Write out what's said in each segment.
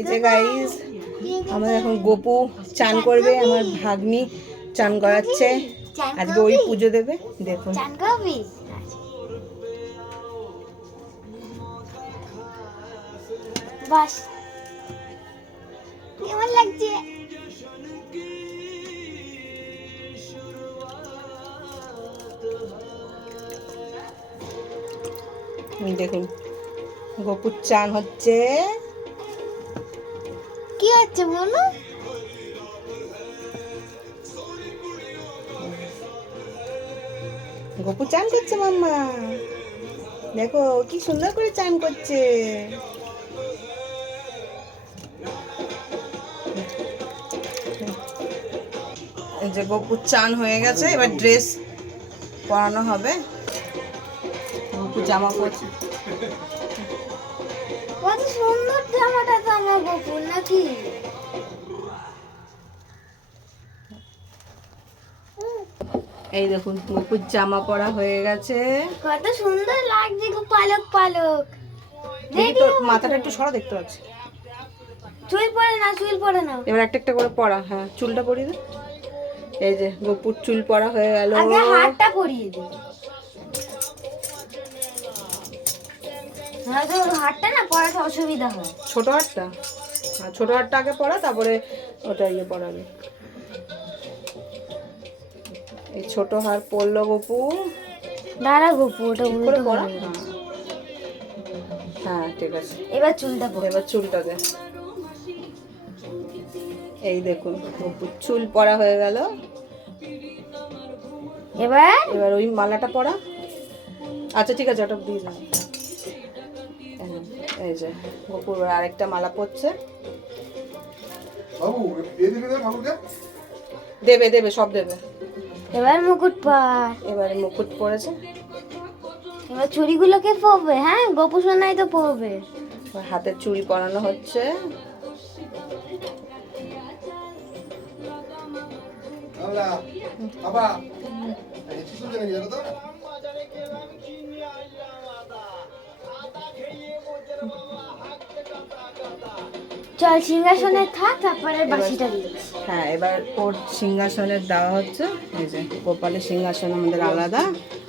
এই যে গাইস, আমাদের এখন গোপু চান করবে, আমার ভাগ্নি চান করাচ্ছে, আজকে ওই পুজো দেবে। দেখুন চান করবি? বাস কেমন লাগছে? দেখুন গোপুর চান হচ্ছে। কি হচ্ছে বলো? গোপু চান করছে মাম্মা, দেখো কি সুন্দর করে চান করছে। এই যে গোপুর চান হয়ে গেছে, এবার ড্রেস পরানো হবে। গোপু জামা পরছে। কত সুন্দর জামাটা তো আমার গোপুর নাকি? এই দেখুন গোপুর জামা পরা হয়ে গেছে। কত সুন্দর লাগছে গো, পালক পালক। দেখি তোর মাথাটা একটু সরা, দেখতে পাচ্ছি। চুল পড়ে না, চুল পড়ে না। এবার একটা একটা করে পরা। হ্যাঁ, চুলটা পরিয়ে দে। এই যে গোপুর চুল পরা হয়ে গেল। আগে হাতটা পরিয়ে দে। নয়তো হাতটা না পরাতে অসুবিধা হয়। ছোট হাতটা? হ্যাঁ, ছোট হাতটা আগে পরা, তারপরে ওটা ইয়ে পরাবে। এই ছোট হার পরলো গোপু। দাঁড়া গোপু, ওটা ঠিক করে উল্টো পরা। করে। হ্যাঁ ঠিক আছে। এবার চুলটা পর। এবার চুলটা দে। এই দেখুন গোপুর চুল পরা হয়ে গেল। এবার এবার ওই মালাটা পরা। আচ্ছা ঠিক আছে, ওটা দিয়ে দাও। এই যে গোপুর আরেকটা মালা পরছে। দেবে দেবে, সব দেবে। এবার মুকুট পর। এবারে মুকুট পরেছে। এবার চুড়িগুলোকে পরবে। হ্যাঁ, গোপু সোনাই তো পরবে। হাতের চুড়ি পরানো হচ্ছে। চল সিংহাসনে থাক, তারপরে বাসিটা দিচ্ছি। হ্যাঁ, এবার ওর সিংহাসনে দেওয়া হচ্ছে। এই যে গোপালের সিংহাসন আমাদের আলাদা।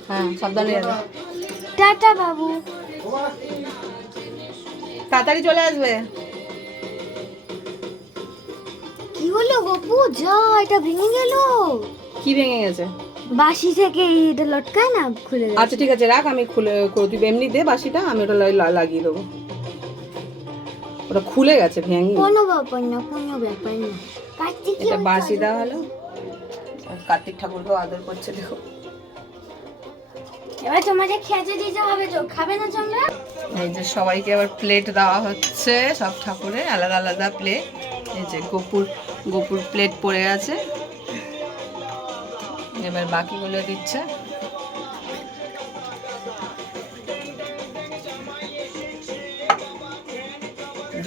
হ্যাঁ, সাবধানে যাবে। টাটা বাবু। তাড়াতাড়ি চলে আসবে। কি হলো গোপু? যা, এটা ভেঙে গেল। কি ভেঙে গেছে? বাসি থেকে এটা লটকায় না, খুলে গেছে। আচ্ছা ঠিক আছে, রাখ, আমি খুলে তুই এমনি দে বাসিটা, আমি ওটা লাগিয়ে দেবো। ওটা খুলে গেছে, ভেঙে। কোনো ব্যাপার না, কোনো ব্যাপার না। কার্তিক এটা বাসি দেওয়া হলো। আর কার্তিক ঠাকুরকেও আদর করছে, দেখো। এবার তোমাকে খেতে দিতে হবে, তো খাবে না তোমরা? এই যে সবাইকে আবার প্লেট দেওয়া হচ্ছে, সব ঠাকুরের আলাদা আলাদা প্লেট। এই যে গোপুর প্লেট পড়ে আছে, এবার বাকিগুলো দিচ্ছে।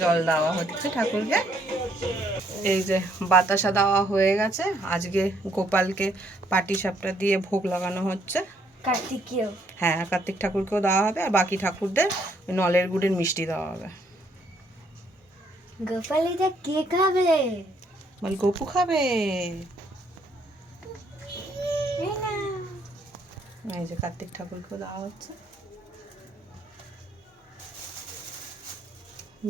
জল দেওয়া হচ্ছে ঠাকুরকে। এই যে বাতাসা দেওয়া হয়ে গেছে। আজকে গোপালকে পাটিসাপটা দিয়ে ভোগ লাগানো হচ্ছে। কার্তিকেও? হ্যাঁ, কার্তিক ঠাকুরকেও দেওয়া হবে, আর বাকি ঠাকুরদের নলের গুড়ের মিষ্টি দেওয়া হবে। গোপাল এটা কে খাবে? বল গোপু খাবে। এই যে কার্তিক ঠাকুরকেও দেওয়া হচ্ছে।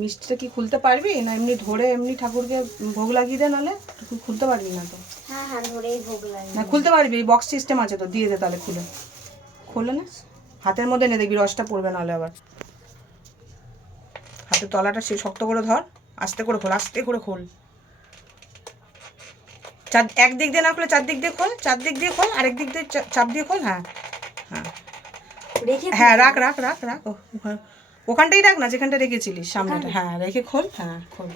মিষ্টিটা কি খুলতে পারবি না? এমনি ধরে এমনি ঠাকুরকে ভোগ লাগিয়ে দে, নাহলে তুই খুলতে পারবি না তো। হ্যাঁ হ্যাঁ, ধরেই ভোগ লাগে। না, খুলতে পারবি, বক্স সিস্টেম আছে তো, দিয়ে দে তাহলে খুলে। খোলে না, হাতের মধ্যে নে, দেখবি রসটা পড়বে, নাহলে আবার। হাতের তলাটা সে শক্ত করে ধর, আস্তে করে খোল, আস্তে করে খোল। একদিক দিয়ে না খুলে চারদিক দিয়ে খোল, চারদিক দিয়ে খোল, আরেক দিক দিয়ে চাপ দিয়ে খোল। হ্যাঁ হ্যাঁ হ্যাঁ, রাখ রাখ রাখ রাখ, ওখানটাই রাখ না, যেখানটা রেখেছিলিস সামনেটা। হ্যাঁ, রেখে খোল। হ্যাঁ, খোল।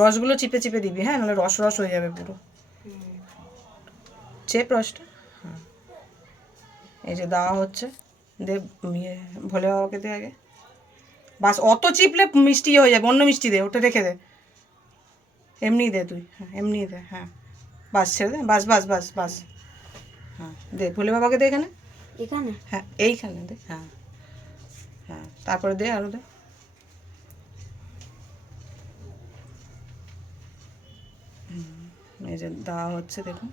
রসগুলো চিপে চিপে দিবি, হ্যাঁ, নাহলে রস রস হয়ে যাবে পুরো। চেপ রসটা। হ্যাঁ, এই যে দেওয়া হচ্ছে। দে, ভোলে বাবাকে দে আগে। বাস, অত চিপলে মিষ্টি হয়ে যাবে, অন্য মিষ্টি দে, ওটা রেখে দে। এমনি দে তুই। হ্যাঁ, এমনি দে। হ্যাঁ, বাস, ছেড়ে দে। বাস বাস বাস বাস। হ্যাঁ, দে ভোলে বাবাকে দে, এখানে। এখানে? হ্যাঁ, এইখানে দে। হ্যাঁ হ্যাঁ, তারপরে দে আরও দে। এই যে দেওয়া হচ্ছে দেখুন।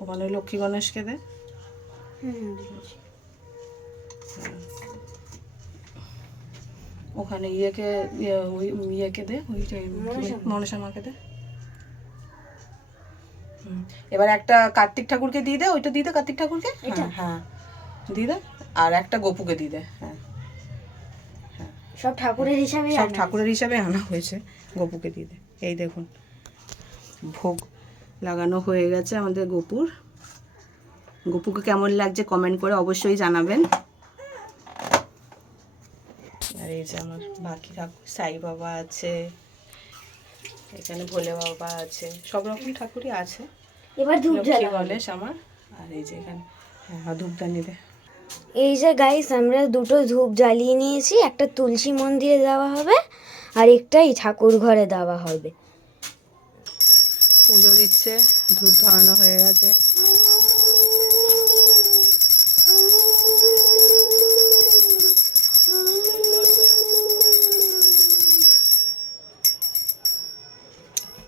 ওখানে লক্ষ্মী গণেশকে দে। ওখানে ইয়েকে দে, ওই মনসা মাকে দে। এবার একটা কার্তিক ঠাকুরকে দিয়ে দে, ওইটা দিয়ে দে কার্তিক ঠাকুরকে। হ্যাঁ হ্যাঁ দিয়ে দে। আর একটা গপুকে দিয়ে দে। হ্যাঁ সব ঠাকুরের হিসাবে, সব ঠাকুরের হিসাবে আনা হয়েছে, গপুকে দিয়ে দে। এই দেখুন ভোগ লাগানো হয়ে গেছে আমাদের গপুর। গপুকে কেমন লাগছে কমেন্ট করে অবশ্যই জানাবেন। আর এই যে আমার বাকি ঠাকুর, সাই বাবা আছে, এখানে ভোলে বাবা আছে, সব রকম ঠাকুরই আছে। এবার ধূপ লক্ষ্মী গণেশ আমার। আর এই যে এখানে ধূপদানি দে। এই যে গাইস আমরা দুটো ধূপ জ্বালিয়ে নিয়েছি, একটা তুলসী মন্দিরে দেওয়া হবে আর একটাই ঠাকুর ঘরে দেওয়া হবে। পুজো দিচ্ছে, ধূপ ধরানো হয়ে গেছে।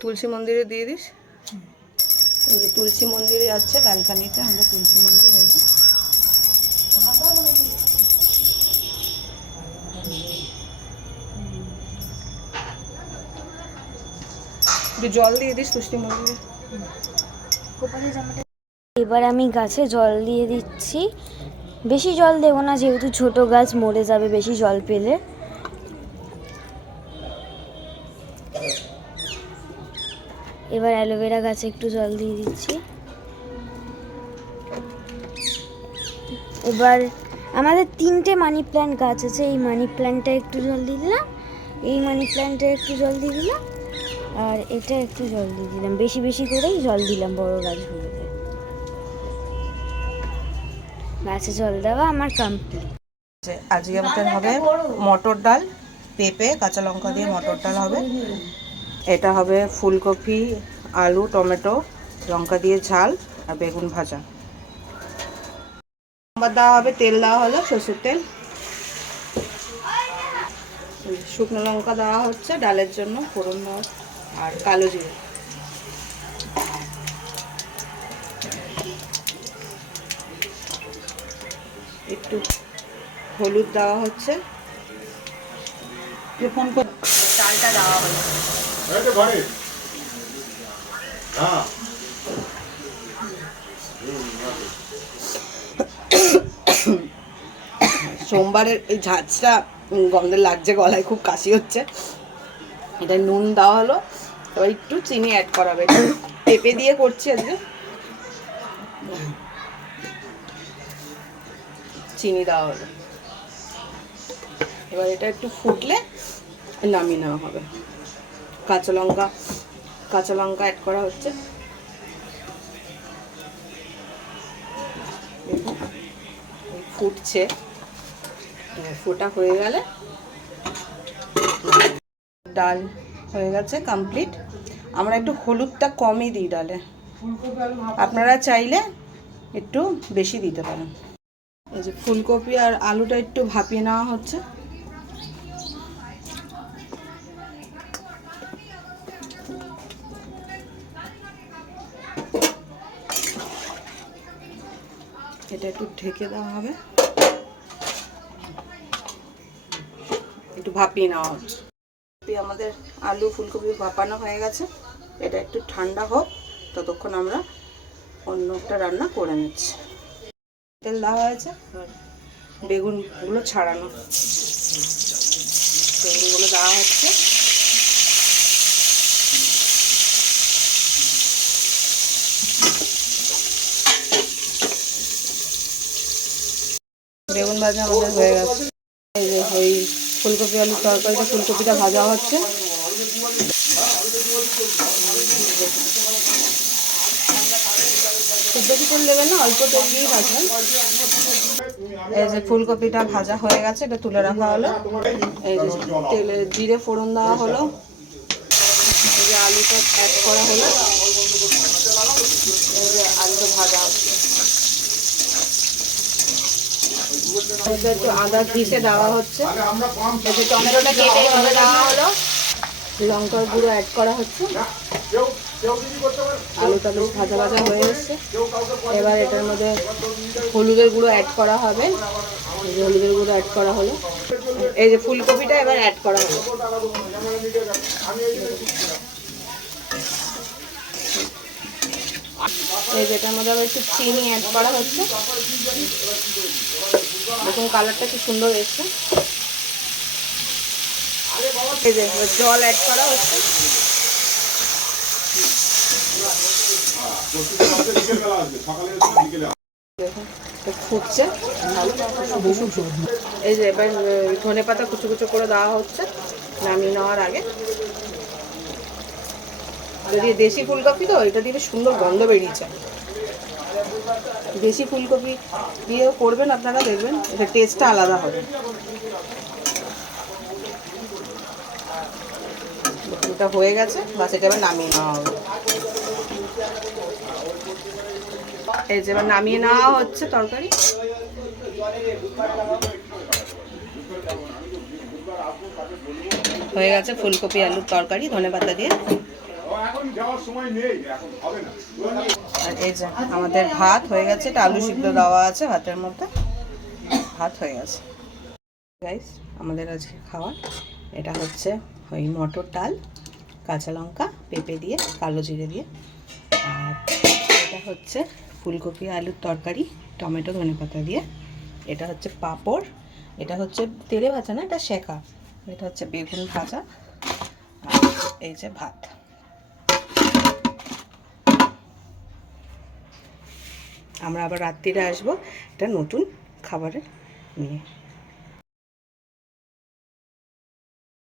তুলসী মন্দিরে দিয়ে দিস। এই যে তুলসী মন্দিরে যাচ্ছে, ব্যালকানিতে আমাদের তুলসী মন্দির। একটু জল দিয়ে দিস তুলসী মন্দিরে। এবার আমি গাছে জল দিয়ে দিচ্ছি, বেশি জল দেবো না যেহেতু ছোট গাছ মরে যাবে বেশি জল পেলে। এবার অ্যালোভেরা গাছে একটু জল দিয়ে দিচ্ছি। এবার আমাদের 3টে মানি প্ল্যান্ট গাছ আছে, এই মানি প্ল্যান্টটা একটু জল দিয়ে দিলাম, এই মানি প্ল্যান্টটা একটু জল দিয়ে দিলাম, আর এটা একটু জল দিয়ে দিলাম। বেশি বেশি করেই জল দিলাম বড় গাছগুলোতে। গাছে জল দেওয়া আমার কমপ্লিট। আজকে আমাদের হবে মটর ডাল, পেঁপে কাঁচা লঙ্কা দিয়ে মটর ডাল হবে। এটা হবে ফুলকপি, আলু, টমেটো, লঙ্কা দিয়ে ঝাল আর বেগুন ভাজা। আবার দেওয়া হবে, তেল দেওয়া হলো সরষের তেল, শুকনো লঙ্কা দেওয়া হচ্ছে ডালের জন্য ফোড়ন দেওয়া, আর কালো জিরে। একটু হলুদ দেওয়া হচ্ছে, চালটা দেওয়া হলো। সোমবারের এই ঝাঁঝটা গন্ধে লাগছে, গলায় খুব কাশি হচ্ছে। এটা নুন দেওয়া হলো, এবার একটু চিনি অ্যাড করা হবে। পেঁপে দিয়ে করছি আজকে, চিনি দেওয়া হলো। এবার এটা একটু ফুটলে নামিয়ে নেওয়া হবে। কাঁচা লঙ্কা অ্যাড করা হচ্ছে। ফুটছে, ফোটা হয়ে গেলে ডাল হয়ে গেছে কমপ্লিট। আমরা একটু হলুদটা কমই দিই ডালে, আপনারা চাইলে একটু বেশি দিতে পারেন। এই যে ফুলকপি আর আলুটা একটু ভাপিয়ে নেওয়া হচ্ছে। এটা একটু ঢেকে দেওয়া হবে, একটু ভাপিয়ে নেওয়া হচ্ছে। আমাদের আলু ফুলকপি ভাপানো হয়ে গেছে, এটা একটু ঠান্ডা হোক, ততক্ষণ আমরা অন্য একটা রান্না করে নিচ্ছি। তেল দেওয়া হয়েছে, বেগুনগুলো ছাড়ানো, বেগুনগুলো দেওয়া হচ্ছে। বেগুন ভাজা আমাদের হয়ে গেছে। এই যে ওই ফুলকপি আলুর তরকারিটা, ফুলকপিটা ভাজা হচ্ছে। বেশি তেল দেবেন না, অল্প তেল দিয়েই ভাজবেন। এই যে ফুলকপিটা ভাজা হয়ে গেছে, এটা তুলে রাখা হলো। এই যে তেলে জিরে ফোড়ন দেওয়া হলো, এই যে আলুটা অ্যাড করা হলো, এই যে আলুটা ভাজা হচ্ছে। মধ্যে একটু আদা ঘিসে দেওয়া হচ্ছে, এই যে টমেটোটা কেটে এইভাবে দেওয়া হলো, লঙ্কার গুঁড়ো অ্যাড করা হচ্ছে, আলুটা বেশ ভাজা ভাজা হয়ে এসছে। এবার এটার মধ্যে হলুদের গুঁড়ো অ্যাড করা হবে, এই যে হলুদের গুঁড়ো অ্যাড করা হলো, এই যে ফুলকপিটা এবার অ্যাড করা হলো। এই যেটার মধ্যে আবার একটু চিনি অ্যাড করা হচ্ছে, দেখুন কালারটা কি সুন্দর এসছে। এই যে জল অ্যাড করা হচ্ছে, দেখুন ফুটছে ভালো। এই যে এবার ধনে পাতা কুচো কুচো করে দেওয়া হচ্ছে নামিয়ে নেওয়ার আগে। যদি দেশি ফুলকপি তো এটা দিয়ে সুন্দর গন্ধ বেরিয়েছে, দেশি ফুলকপি দিয়ে করবেন আপনারা, দেখবেন এটা টেস্টটা আলাদা হবে। এটা হয়ে গেছে, বাস এটা এবার নামিয়ে নেওয়া হবে। এই যে এবার নামিয়ে নেওয়া হচ্ছে তরকারি। হয়ে গেছে ফুলকপি আলুর তরকারি ধনেপাতা দিয়ে। আর এই যে আমাদের ভাত হয়ে গেছে, এটা আলু সিদ্ধ দেওয়া আছে ভাতের মধ্যে, ভাত হয়ে গেছে। গাইস আমাদের আজকে খাওয়া এটা হচ্ছে ওই মটর ডাল, কাঁচা লঙ্কা পেঁপে দিয়ে কালো জিরে দিয়ে, আর এটা হচ্ছে ফুলকপি আলুর তরকারি টমেটো ধনেপাতা দিয়ে, এটা হচ্ছে পাঁপড়, এটা হচ্ছে তেলে ভাজা না, এটা সেকা, এটা হচ্ছে বেগুন ভাজা, আর এই যে ভাত। আমরা আবার রাত্রিরে আসবো একটা নতুন খাবারের নিয়ে।